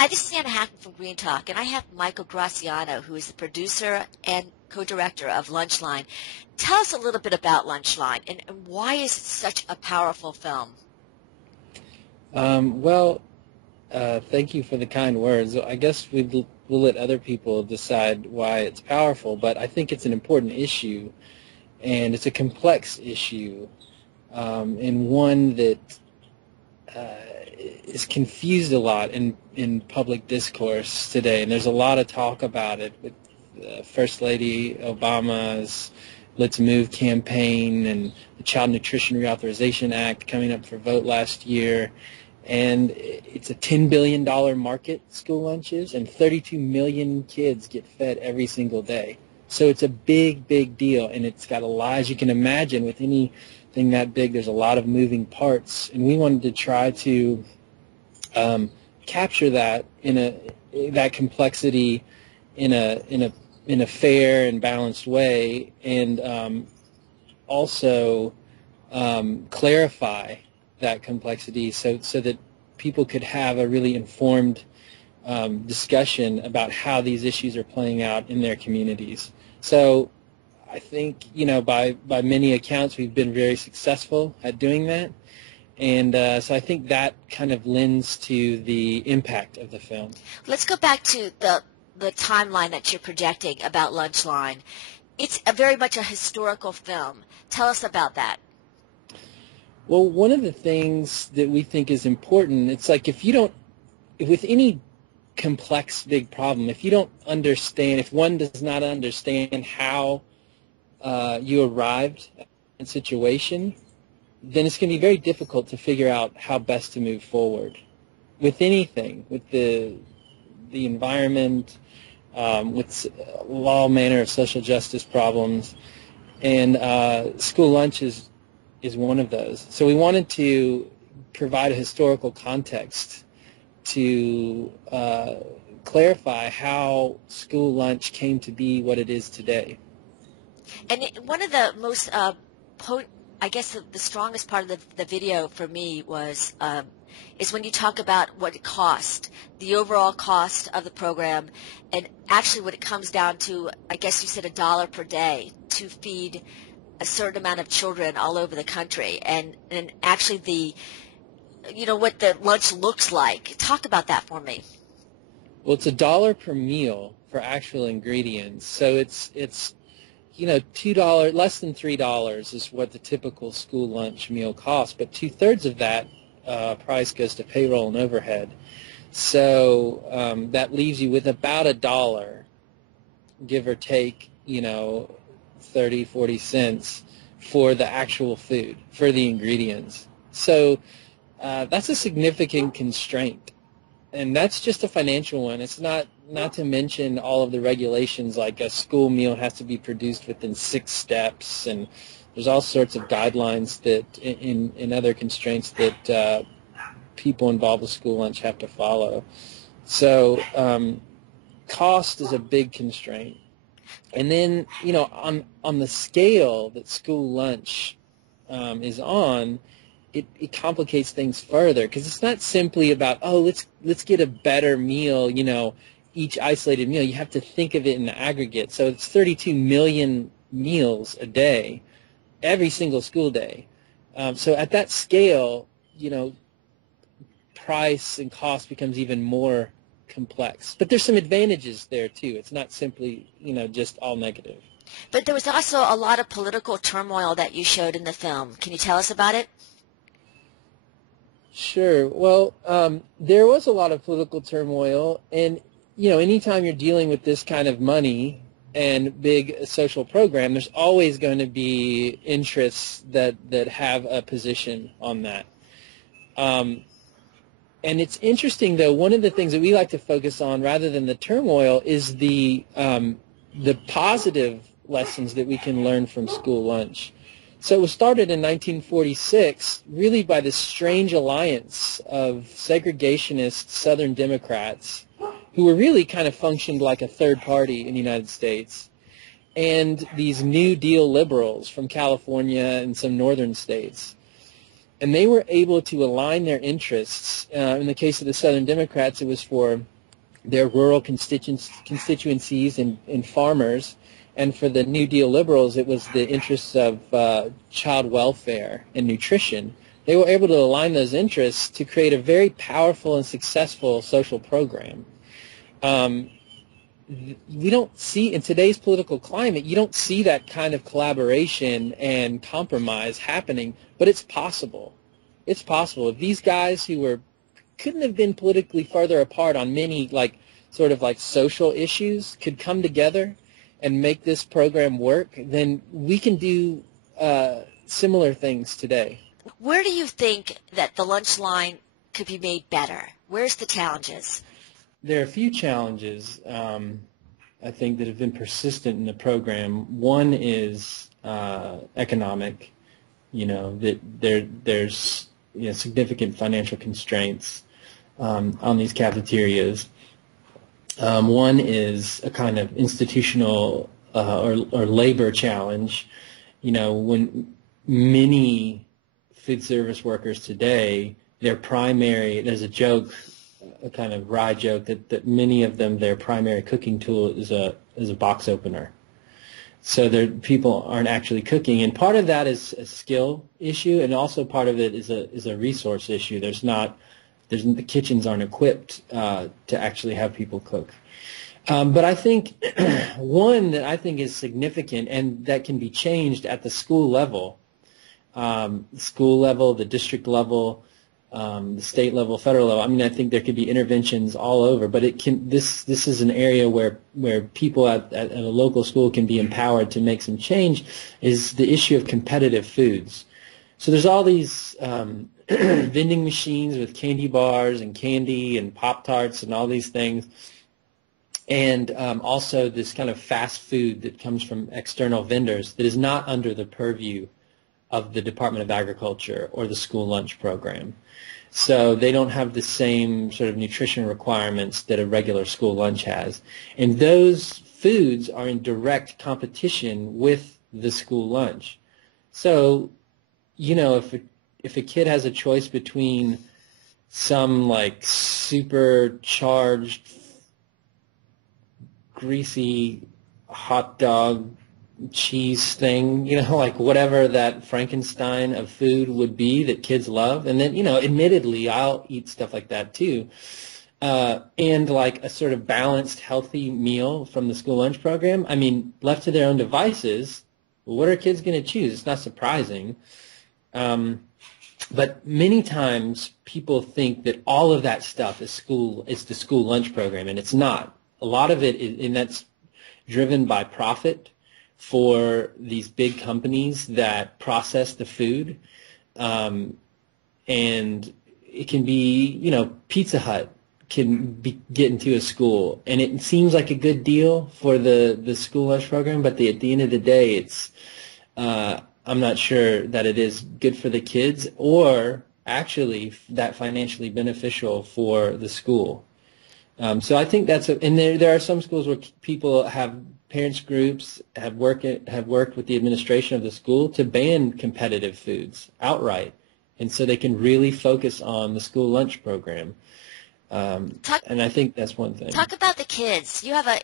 Hi, this is Anna Hacken from Green Talk, and I have Michael Graciano, who is the producer and co-director of Lunchline. Tell us a little bit about Lunchline, and why is it such a powerful film? Thank you for the kind words. I guess we'll let other people decide why it's powerful, but I think it's an important issue, and it's a complex issue, and one that is confused a lot in public discourse today. And there's a lot of talk about it with First Lady Obama's Let's Move campaign and the Child Nutrition Reauthorization Act coming up for vote last year. And it's a $10 billion market, school lunches, and 32 million kids get fed every single day. So it's a big, big deal, and it's got a lot, as you can imagine, with anything that big, there's a lot of moving parts. And we wanted to try to capture that that complexity in a fair and balanced way, and also clarify that complexity so that people could have a really informed discussion about how these issues are playing out in their communities. So I think, by many accounts, we've been very successful at doing that. And so I think that kind of lends to the impact of the film. Let's go back to the timeline that you're projecting about Lunchline. It's very much a historical film. Tell us about that. Well, one of the things that we think is important, it's like with any complex big problem, if one does not understand how you arrived at a situation, then it's going to be very difficult to figure out how best to move forward with anything, with the environment, with all manner of social justice problems, and school lunch is one of those. So we wanted to provide a historical context to clarify how school lunch came to be what it is today. And one of the most I guess the strongest part of the video for me is when you talk about what it cost, the overall cost of the program, and actually what it comes down to. I guess you said $1 per day to feed a certain amount of children all over the country, and actually what the lunch looks like. Talk about that for me. Well, it's $1 per meal for actual ingredients, so it's $2, less than $3 is what the typical school lunch meal costs, but 2/3 of that price goes to payroll and overhead. So that leaves you with about $1, give or take, 30, 40 cents for the actual food, for the ingredients. So that's a significant constraint, and that's just a financial one. It's not to mention all of the regulations, like a school meal has to be produced within 6 steps, and there's all sorts of guidelines that in other constraints that people involved with school lunch have to follow. So cost is a big constraint. And then, on the scale that school lunch is on, it complicates things further, because it's not simply about, let's get a better meal, each isolated meal. You have to think of it in the aggregate. So it's 32 million meals a day, every single school day. So at that scale, price and cost becomes even more complex. But there's some advantages there too. It's not simply, just all negative. But there was also a lot of political turmoil that you showed in the film. Can you tell us about it? Sure. Well, there was a lot of political turmoil, and anytime you're dealing with this kind of money and big social program, there's always going to be interests that have a position on that. And it's interesting, though, one of the things that we like to focus on rather than the turmoil is the positive lessons that we can learn from school lunch. So it was started in 1946 really by this strange alliance of segregationist Southern Democrats who were really kind of functioned like a third party in the United States, and these New Deal liberals from California and some northern states. and they were able to align their interests. In the case of the Southern Democrats, it was for their rural constituencies and farmers, and for the New Deal liberals, it was the interests of child welfare and nutrition. They were able to align those interests to create a very powerful and successful social program. We don't see, in today's political climate, you don't see that kind of collaboration and compromise happening, but it's possible. It's possible. If these guys who couldn't have been politically further apart on many sort of social issues could come together and make this program work, then we can do similar things today. Where do you think that the lunch line could be made better? Where's the challenges? There are a few challenges, I think, that have been persistent in the program. One is economic, that there's significant financial constraints on these cafeterias. One is a kind of institutional or labor challenge. When many food service workers today, there's a joke, a kind of wry joke, that many of them, their primary cooking tool is a box opener. So people aren't actually cooking, and part of that is a skill issue, and also part of it is a resource issue. The kitchens aren't equipped to actually have people cook. But I think one that I think is significant and that can be changed at the school level, the district level, the state level, federal level. I mean, I think there could be interventions all over, but this is an area where people at a local school can be empowered to make some change, is the issue of competitive foods. So there's all these vending machines with candy bars and candy and Pop-Tarts and all these things, and also this kind of fast food that comes from external vendors that is not under the purview of the Department of Agriculture or the school lunch program. So they don't have the same sort of nutrition requirements that a regular school lunch has. And those foods are in direct competition with the school lunch. So, if a kid has a choice between some supercharged, greasy hot dog cheese thing, whatever that Frankenstein of food would be that kids love. And then, admittedly, I'll eat stuff like that too. And a sort of balanced, healthy meal from the school lunch program. I mean, left to their own devices, what are kids going to choose? It's not surprising. But many times people think that all of that stuff is the school lunch program, and it's not. A lot of it is, and that's driven by profit for these big companies that process the food. And it can be, Pizza Hut can get into a school, and it seems like a good deal for the school lunch program, but at the end of the day, it's I'm not sure that it is good for the kids or actually that financially beneficial for the school. So I think and there are some schools where people parents groups have worked with the administration of the school to ban competitive foods outright, and so they can really focus on the school lunch program. And I think that's one thing. Talk about the kids. You have I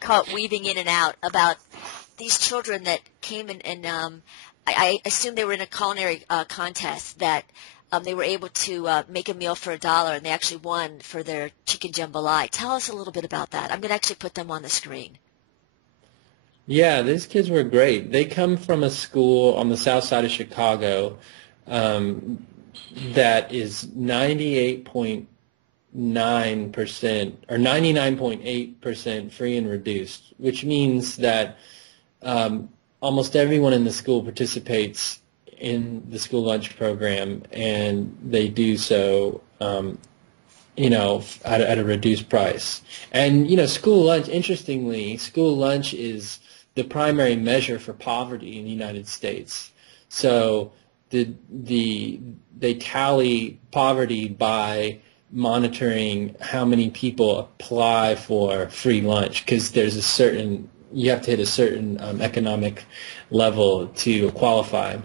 call it weaving in and out about these children that came and I assume they were in a culinary contest that they were able to make a meal for $1, and they actually won for their chicken jambalaya. Tell us a little bit about that. I'm going to actually put them on the screen. Yeah, these kids were great. They come from a school on the south side of Chicago that is 98.9% or 99.8% free and reduced, which means that almost everyone in the school participates in the school lunch program, and they do so, at a reduced price. And, school lunch, interestingly, school lunch is the primary measure for poverty in the United States. So they tally poverty by monitoring how many people apply for free lunch, because you have to hit a certain economic level to qualify.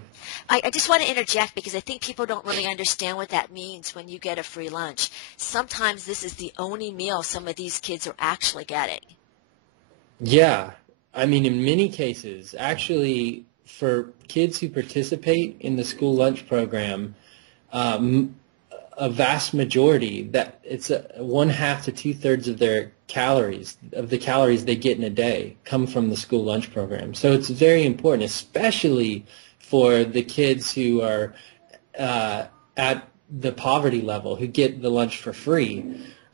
I just want to interject because I think people don't really understand what that means when you get a free lunch. Sometimes this is the only meal some of these kids are actually getting. Yeah, I mean, in many cases, actually, for kids who participate in the school lunch program, um, a vast majority, that it's one half to two-thirds of their calories, of the calories they get in a day, come from the school lunch program. So it's very important, especially for the kids who are at the poverty level, who get the lunch for free.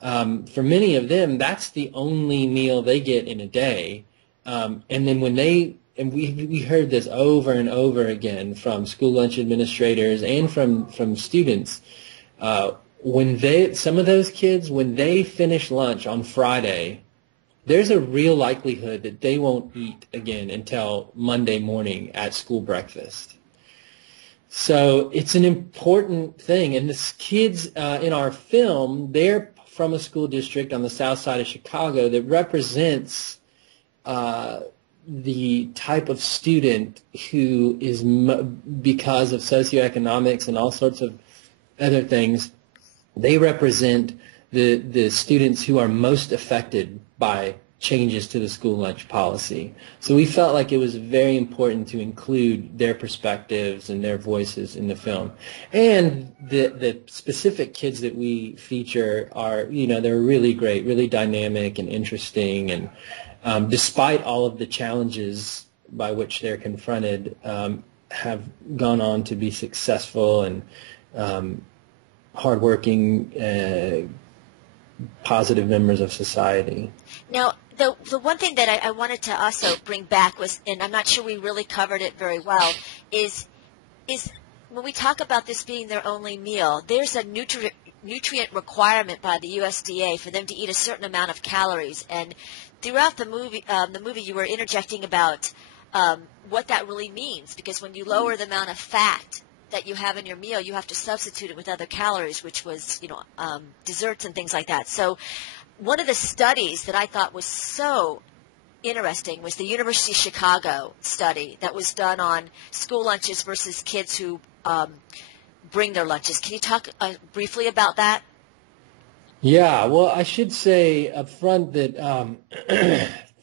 For many of them, that's the only meal they get in a day. And then when they, and we heard this over and over again from school lunch administrators and from students, some of those kids, when they finish lunch on Friday, there's a real likelihood that they won't eat again until Monday morning at school breakfast. So it's an important thing. And the kids in our film, they're from a school district on the south side of Chicago that represents the type of student who is, because of socioeconomics and all sorts of other things, they represent the students who are most affected by changes to the school lunch policy. So we felt like it was very important to include their perspectives and their voices in the film. And the specific kids that we feature are, they're really great, really dynamic and interesting. And despite all of the challenges by which they're confronted, have gone on to be successful and hardworking, positive members of society. Now, the one thing that I wanted to also bring back was, and I'm not sure we really covered it very well, is when we talk about this being their only meal, there's a nutrient requirement by the USDA for them to eat a certain amount of calories. And throughout the movie you were interjecting about what that really means, because when you lower the amount of fat that you have in your meal, you have to substitute it with other calories, which was, desserts and things like that. So one of the studies that I thought was so interesting was the University of Chicago study that was done on school lunches versus kids who bring their lunches. Can you talk briefly about that? Yeah, well, I should say up front that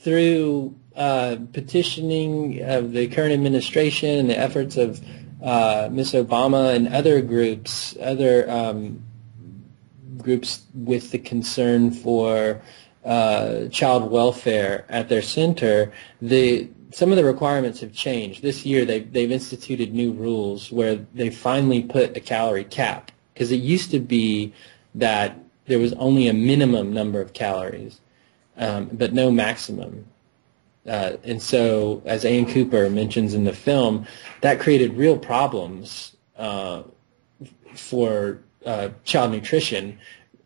through petitioning of the current administration and the efforts of Ms. Obama and other groups with the concern for child welfare at their center, some of the requirements have changed. This year they've instituted new rules where they finally put a calorie cap, because it used to be that there was only a minimum number of calories, but no maximum. And so, as Ann Cooper mentions in the film, that created real problems for child nutrition,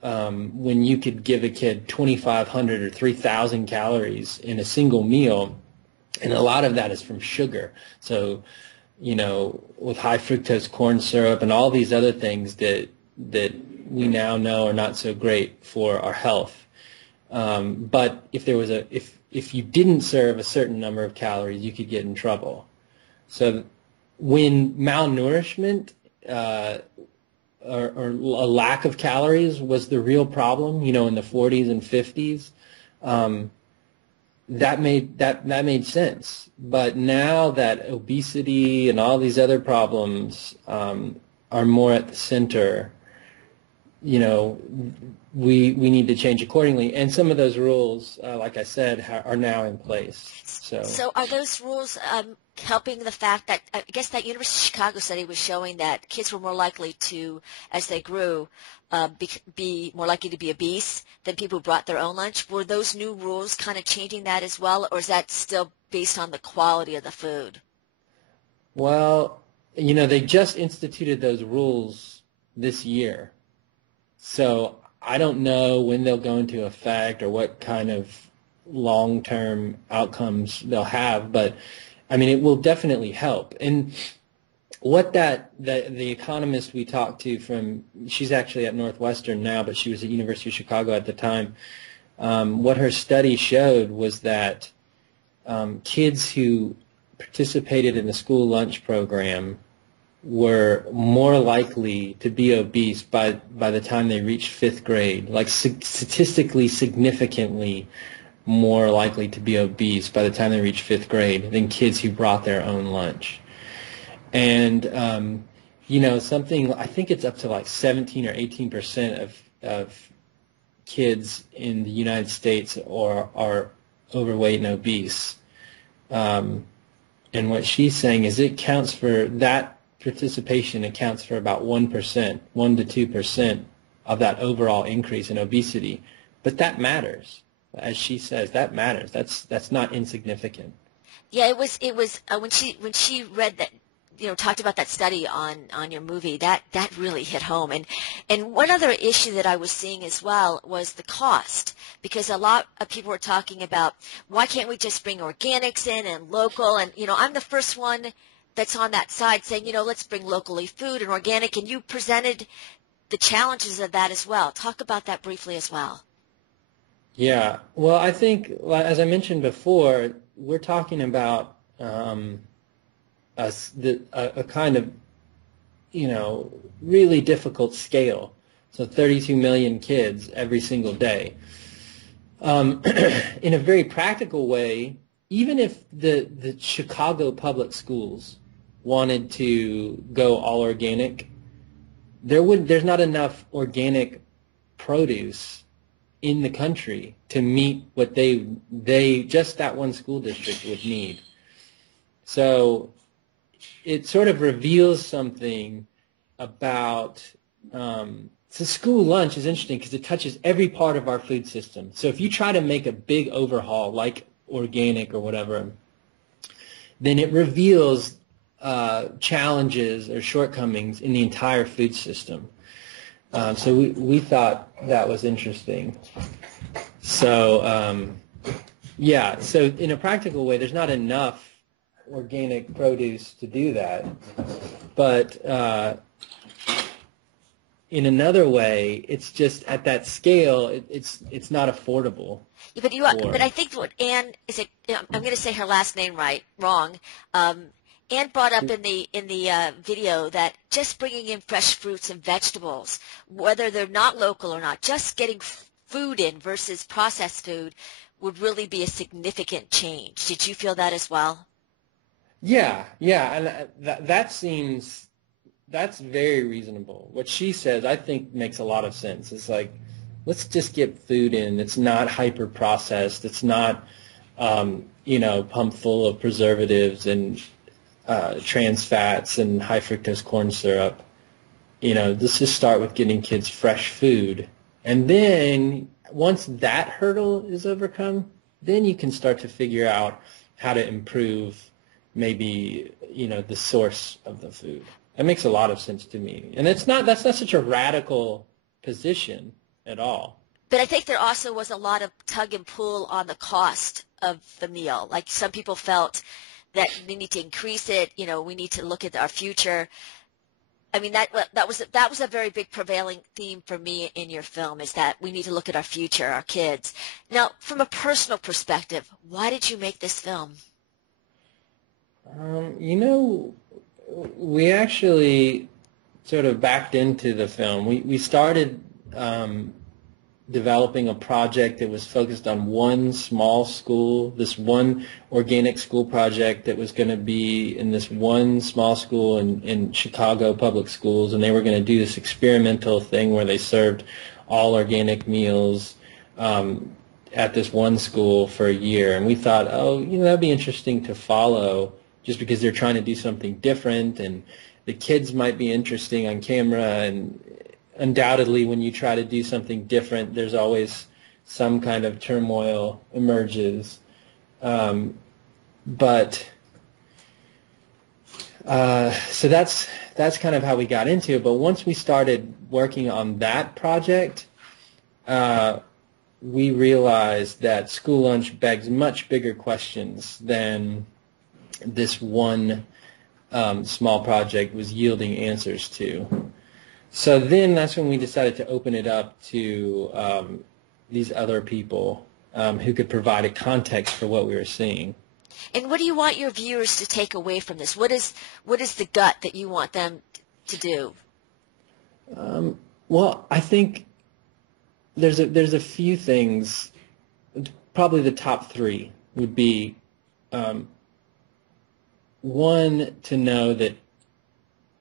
when you could give a kid 2,500 or 3,000 calories in a single meal, and a lot of that is from sugar. So, with high fructose corn syrup and all these other things that we now know are not so great for our health. But if there was if you didn't serve a certain number of calories, you could get in trouble. So when malnourishment or a lack of calories was the real problem, in the 40s and 50s, that made sense. But now that obesity and all these other problems are more at the center, we need to change accordingly. And some of those rules, like I said, are now in place. So are those rules helping the fact that, I guess that University of Chicago study was showing that kids were more likely to, as they grew, be more likely to be obese than people who brought their own lunch? Were those new rules kind of changing that as well, or is that still based on the quality of the food? Well, they just instituted those rules this year. So I don't know when they'll go into effect or what kind of long-term outcomes they'll have, but I mean, it will definitely help. And what the economist we talked to she's actually at Northwestern now, but she was at University of Chicago at the time, what her study showed was that kids who participated in the school lunch program were more likely to be obese by the time they reached fifth grade, like statistically significantly more likely to be obese by the time they reached fifth grade than kids who brought their own lunch. And something, I think it's up to like 17 or 18% of kids in the United States are overweight and obese. And what she's saying is it counts for that participation accounts for about 1%, 1 to 2% of that overall increase in obesity. But that matters. As she says, that matters. That's not insignificant. Yeah, it was when she read that, talked about that study on your movie, that really hit home. And one other issue that I was seeing as well was the cost, because a lot of people were talking about, why can't we just bring organics in and local? And I'm the first one that's on that side saying, let's bring locally food and organic, and you presented the challenges of that as well. Talk about that briefly as well. Yeah, well, I think, as I mentioned before, we're talking about a kind of, really difficult scale. So 32 million kids every single day. In a very practical way, even if the Chicago public schools wanted to go all organic, there's not enough organic produce in the country to meet what they just that one school district would need. So it sort of reveals something about so school lunch is interesting because it touches every part of our food system. So if you try to make a big overhaul like organic or whatever, then it reveals challenges or shortcomings in the entire food system. So we thought that was interesting. So yeah, so in a practical way, there's not enough organic produce to do that. But in another way, it's just at that scale, it's not affordable. Yeah, but I think what Anne is it. I'm going to say her last name wrong. Anne brought up in the video that just bringing in fresh fruits and vegetables, whether they're not local or not, just getting food in versus processed food would really be a significant change. Did you feel that as well? Yeah, and that's very reasonable. What she says, I think, makes a lot of sense. It's like, let's just get food in. It's not hyper processed. It's not pumped full of preservatives and trans fats and high fructose corn syrup. Let's just start with getting kids fresh food. And then once that hurdle is overcome, then you can start to figure out how to improve maybe, the source of the food. That makes a lot of sense to me. And that's not such a radical position at all. But I think there also was a lot of tug and pull on the cost of the meal. Like some people felt that we need to increase it, we need to look at our future. I mean, that was a very big prevailing theme for me in your film, is that we need to look at our future, our kids. Now, from a personal perspective, why did you make this film? We actually sort of backed into the film. We started developing a project that was focused on one small school, this one organic school project that was going to be in this one small school in Chicago public schools, and they were going to do this experimental thing where they served all organic meals at this one school for a year. And we thought, that'd be interesting to follow, just because they're trying to do something different, and the kids might be interesting on camera. And undoubtedly, when you try to do something different, there's always some kind of turmoil emerges. So that's kind of how we got into it. But once we started working on that project, we realized that school lunch begs much bigger questions than this one small project was yielding answers to. So then that's when we decided to open it up to these other people who could provide a context for what we were seeing. And what do you want your viewers to take away from this? What is the gut that you want them to do? Well, I think there's a few things. Probably the top three would be one, to know that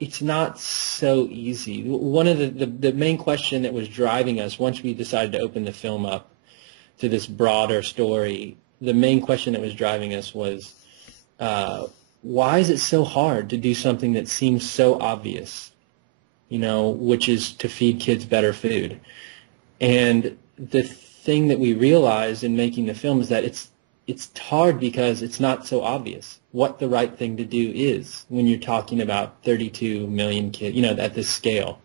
it's not so easy. One of the main question that was driving us once we decided to open the film up to this broader story, the main question that was driving us was, why is it so hard to do something that seems so obvious, which is to feed kids better food? And the thing that we realized in making the film is that it's hard because it's not so obvious what the right thing to do is when you're talking about 32 million kids, at this scale.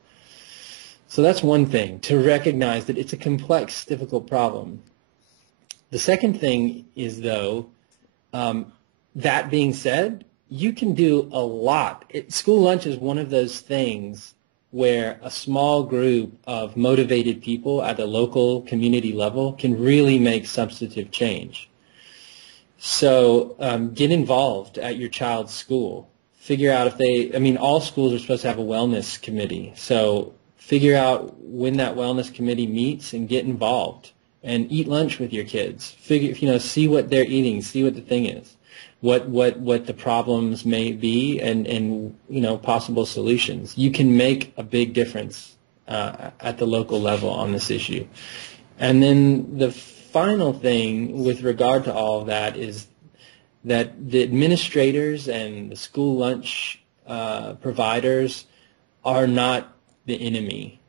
So that's one thing, to recognize that it's a complex, difficult problem. The second thing is, though, that being said, you can do a lot. School lunch is one of those things where a small group of motivated people at a local community level can really make substantive change. So get involved at your child's school. Figure out all schools are supposed to have a wellness committee. So figure out when that wellness committee meets and get involved and eat lunch with your kids. See what they're eating, see what the thing is, what the problems may be, and possible solutions. You can make a big difference at the local level on this issue. And then the final thing with regard to all of that is that the administrators and the school lunch providers are not the enemy.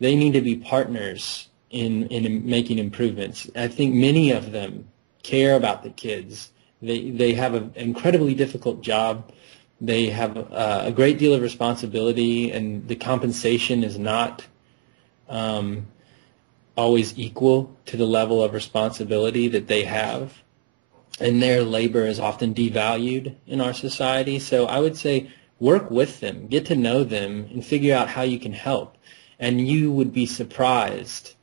They need to be partners in making improvements. I think many of them care about the kids. They have an incredibly difficult job. They have a great deal of responsibility, and the compensation is not always equal to the level of responsibility that they have, and their labor is often devalued in our society. So I would say work with them, get to know them, and figure out how you can help. And you would be surprised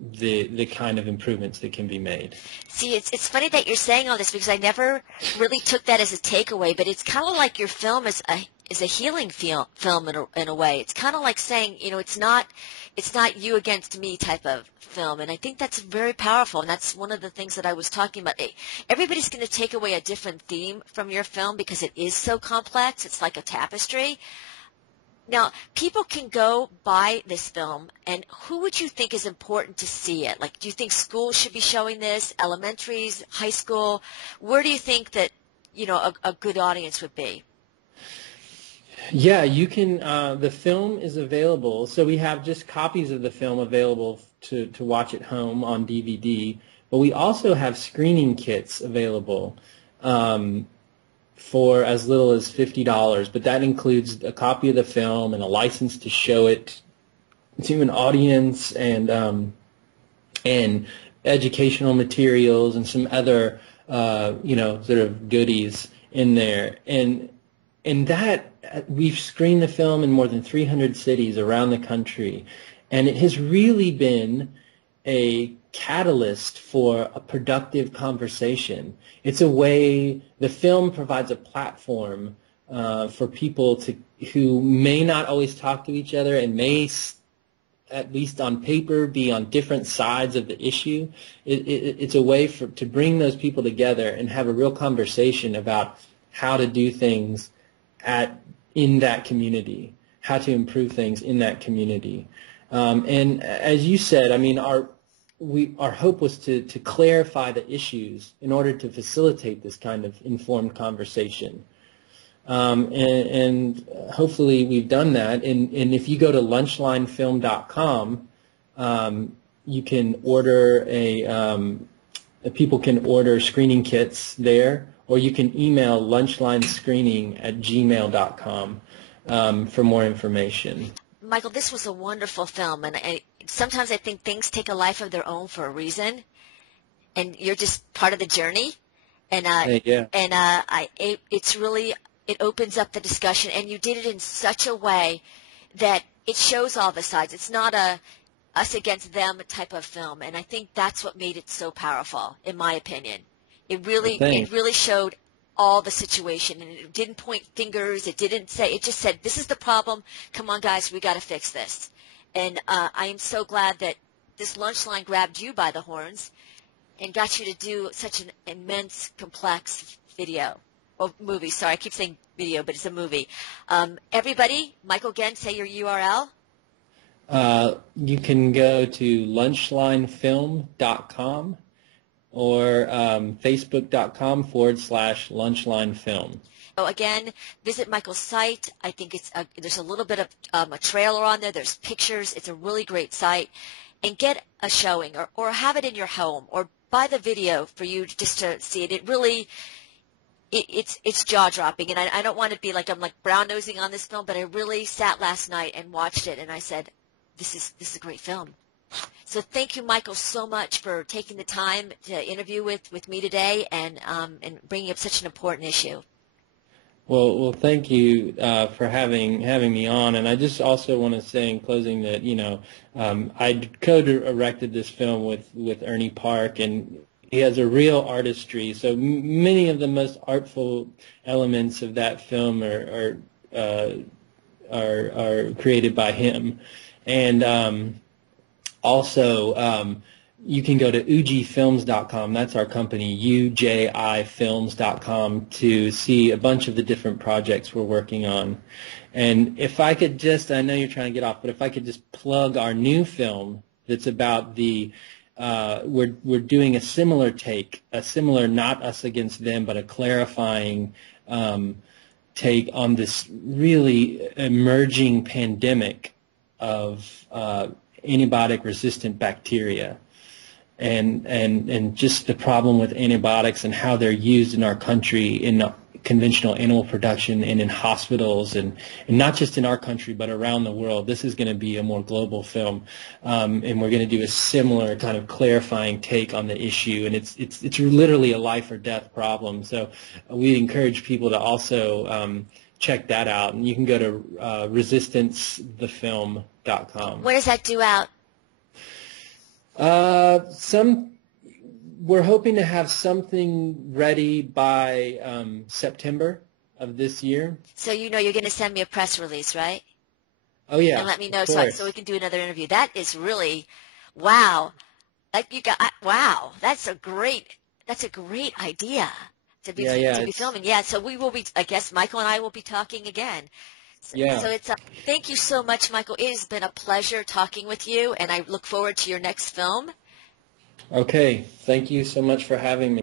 the kind of improvements that can be made. See, it's funny that you're saying all this, because I never really took that as a takeaway, but it's kind of like your film is a healing film in a way. It's kind of like saying, it's not you against me type of film, and I think that's very powerful, and that's one of the things that I was talking about. Everybody's going to take away a different theme from your film because it is so complex. It's like a tapestry. Now, people can go buy this film, and who would you think is important to see it? Like, do you think schools should be showing this, elementaries, high school? Where do you think that, a good audience would be? Yeah, you can, the film is available. So we have just copies of the film available to watch at home on DVD, but we also have screening kits available for as little as $50, but that includes a copy of the film and a license to show it to an audience, and educational materials and some other sort of goodies in there. And that, we've screened the film in more than 300 cities around the country, and it has really been a catalyst for a productive conversation. It's a way, the film provides a platform for people who may not always talk to each other and may, at least on paper, be on different sides of the issue. It's a way to bring those people together and have a real conversation about how to do things in that community, how to improve things in that community. And as you said, our hope was to clarify the issues in order to facilitate this kind of informed conversation. And hopefully we've done that. And if you go to lunchlinefilm.com, you can order people can order screening kits there, or you can email lunchlinescreening@gmail.com for more information. Michael, this was a wonderful film, and sometimes I think things take a life of their own for a reason, and you're just part of the journey. And it opens up the discussion, and you did it in such a way that it shows all the sides. It's not a us against them type of film, and I think that's what made it so powerful, in my opinion. Well, It thanks. really showed all the situation, and it didn't point fingers. It didn't say. It just said, "This is the problem. Come on, guys, we got to fix this." And I am so glad that this lunch line grabbed you by the horns and got you to do such an immense, complex video. Or movie. Sorry, I keep saying video, but it's a movie. Everybody, Michael, again, say your URL. You can go to lunchlinefilm.com or facebook.com/lunchlinefilm. So again, visit Michael's site. I think there's a little bit of a trailer on there. There's pictures. It's a really great site. And get a showing or have it in your home or buy the video for you just to see it. It really, it's jaw-dropping. And I don't want to be like I'm like brown-nosing on this film, but I really sat last night and watched it, and I said, this is a great film. So thank you, Michael, so much for taking the time to interview with me today and bringing up such an important issue. Well, thank you for having me on, and I just also want to say in closing that I co-directed this film with Ernie Park, and he has a real artistry. So many of the most artful elements of that film are created by him, and also. You can go to ujifilms.com. That's our company, ujifilms.com, to see a bunch of the different projects we're working on. And if I could just, I know you're trying to get off, but if I could just plug our new film that's about we're doing a similar take, a similar not us against them, but a clarifying take on this really emerging pandemic of antibiotic-resistant bacteria. And just the problem with antibiotics and how they're used in our country in conventional animal production and in hospitals and not just in our country but around the world. This is going to be a more global film, and we're going to do a similar kind of clarifying take on the issue. And it's literally a life or death problem. So we encourage people to also check that out. And you can go to resistancethefilm.com. When is that due out? We're hoping to have something ready by September of this year. So you're going to send me a press release, right? Oh yeah, and let me know of so course. so we can do another interview. That is really, wow. Like wow. That's a great idea to be filming. Yeah. So we will be. I guess Michael and I will be talking again. Yeah. So thank you so much, Michael. It has been a pleasure talking with you, and I look forward to your next film. Okay. Thank you so much for having me.